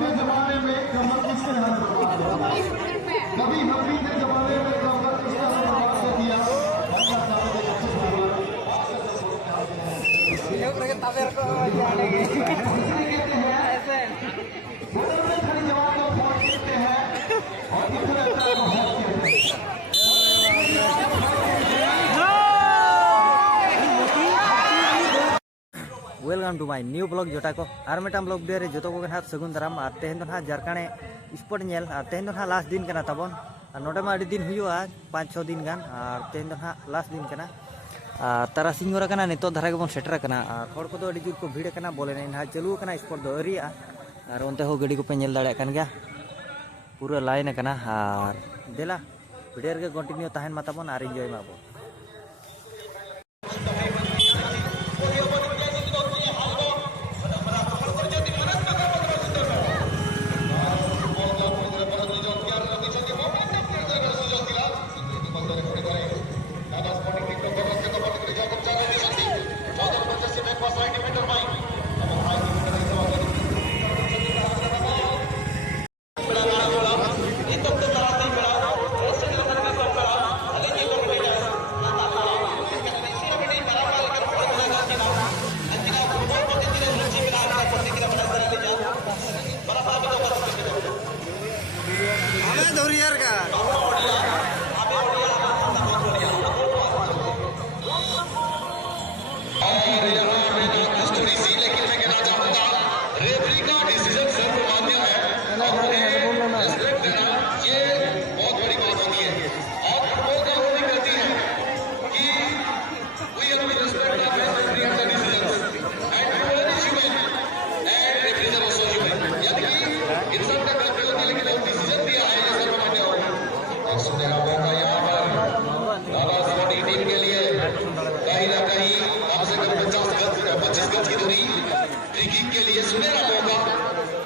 के जमाने में कमर किसके हाथ बर्बाद हुआ? कभी नबी के जमाने में कमर किसने बर्बाद कर दिया? Welcome to my new blog जोटा को और मेटा ब्लॉग डे जो को हाथ सगुन दाराम और तेहन दो ना झारखंडे स्पॉट नेल और तेहन दो ना लास्ट दिन करना तबन और नोटे में दिन हुआ 5-6 दिन गान और तेहन दो ना लास्ट दिन करना तारासिंह होरा नितो धारा गेबन सेटर करना और हर को तो अड़ी जोर को भीड़ करना बोले ना चालू करना स्पॉट दो अरिया और उनते हो गड़ी को पे नेल दाड़े कान गया पूरा लाइन करना और देला वीडियो रे कंटिन्यू तहन मा तबन और एंजॉय माबो।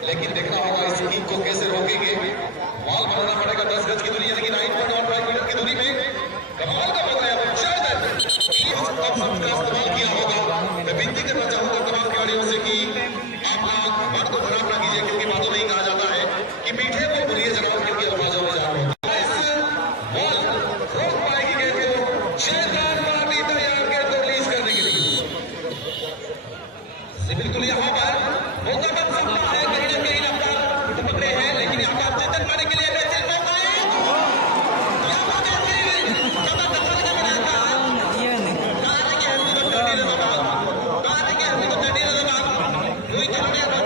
लेकिन देखना होगा इस किक को कैसे रोकेंगे। वॉल बनाना पड़ेगा 10 गज की दूरी यानी कि 9.15 मीटर की दूरी में। कमाल का बताया इस्तेमाल किया होगा। मैं विनती करना चाहूंगा तमाम खिलाड़ियों से कि आप लोग बात को खराब ना कीजिए क्योंकि बातों में ही कहा जाता है कि मीठे को भूलिए जरा क्योंकि अल्फाजों में जान होता है। बॉल रोक पाएगी गेंद को शेरखान पार्टी तैयार गेंद को रिलीज करने के लिए। बिल्कुल यहाँ पर मौका बन सकता है कहीं ना कहीं रफ्तार पकड़े हैं लेकिन यहाँ पर चेतन पाने के लिए बेहतर मौका है। यहाँ पर ज्यादा टक्कर का बनाता है कहानी के हस्ती को टर्नी लगा कहानी के हस्ती को टर्नी लगा कोई करने वाला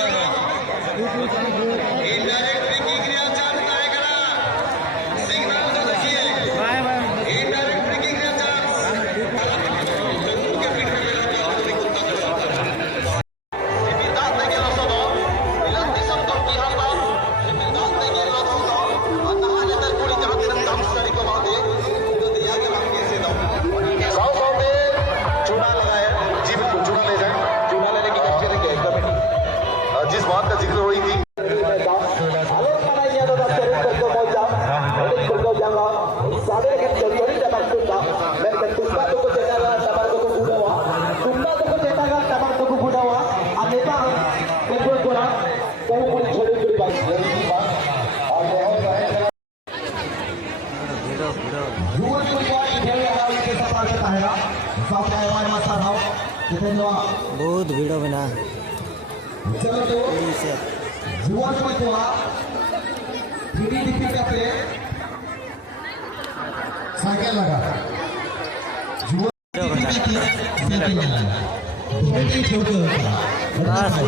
इनडायरेक्ट फ्री क्रिया चांस आएगा सिग्नल तो देखिए इनडायरेक्ट फ्री क्रिया चांस के पीठ पे लगा तो कुत्ता कर सकता है। जिस बात का जिक्र हुई थी बहुत भीड़ बना साइकिल लगा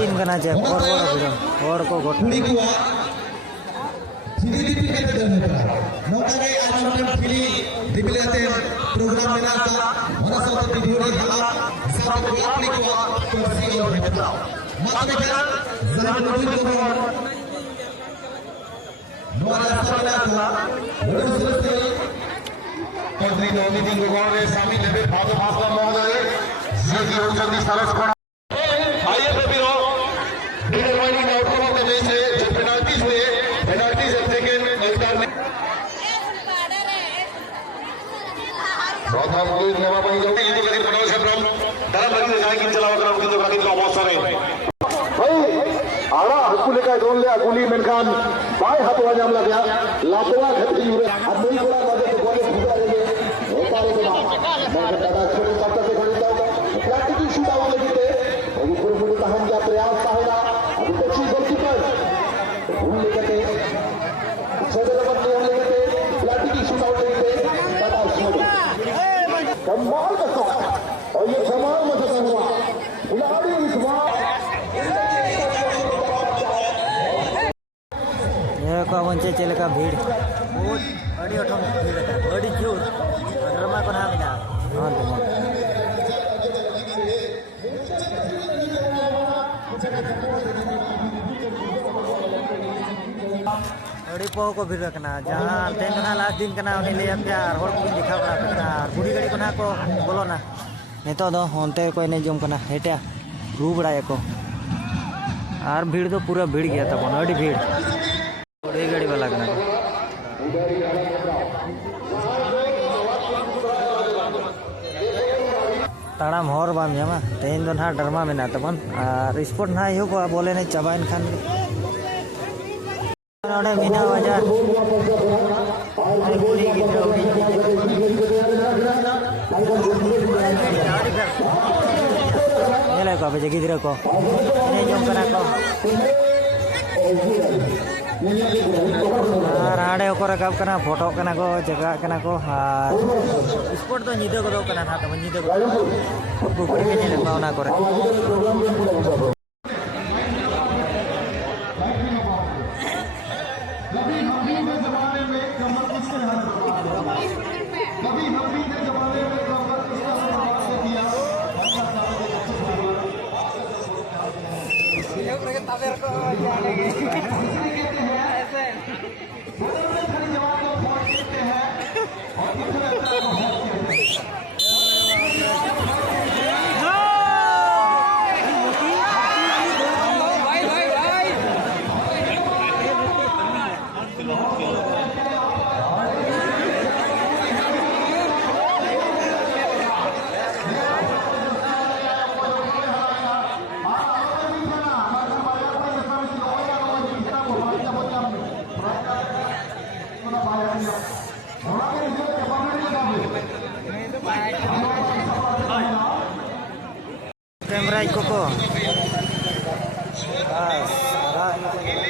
दिन करना चाहिए और को प्रोग्राम में शामिल है भागो भाषा महोदय सरस आइए पेनाल्टीज हुए पेनाल्टीज सेकेंड दारा लगी जाएगी चलावा आड़ा हकू लेका दोन ले गुली मेनखान बाय हाथवा जाम लग गया लातवा घटती हुए अब नहीं बड़ा मजे से गोले फुटा रहे होता रे ना मैं दादा छोटे पापा से खरीदा प्रैक्टिकल शूट आउट लगी थे अभी फुल का हम क्या प्रयास पाएगा अभी अच्छी गोलकीपर भूल लेते छोटे नंबर पे हम लेते प्रैक्टिकल शूट आउट लगी थे दादा छोटे कमाल का शॉट और ये कमाल मजा हुआ खिलाड़ी इस बार को वंचे चले का भीड़ बहुत अड़ी अठम भीड़ है अड़ी जोर ड्रामा को नाम ना हां तो अड़ी पो को भीड़ रखना जहां तेन ना लास्ट दिन कना उन्हें ले प्यार और को दिखा पड़ा बुढ़ी गाड़ी को ना को बोलो ना नेतो दो होनते कोई नहीं जम कना हेटा रू बड़ाया को और भीड़ तो पूरा भीड़ गया था बन अड़ी भीड़ बड़ी गाड़ी वाला कना ताड़ाम हर बाम जामा तेन दो ना डरमा में ना तबन और स्पोर्ट ना यो को बोले नहीं चबाइन खान नोडे मीना बाजार आई बुढ़ी गिद्रा उड़ी नेले को बजे गिद्रा को ने जम कना को आड़े को रकाब कना फोटो कना को जगह कना को हार स्पोर्ट तो निदे को दो कना ना तब निदे को बुकड़ी के नेले पावना करे कैमरा को बस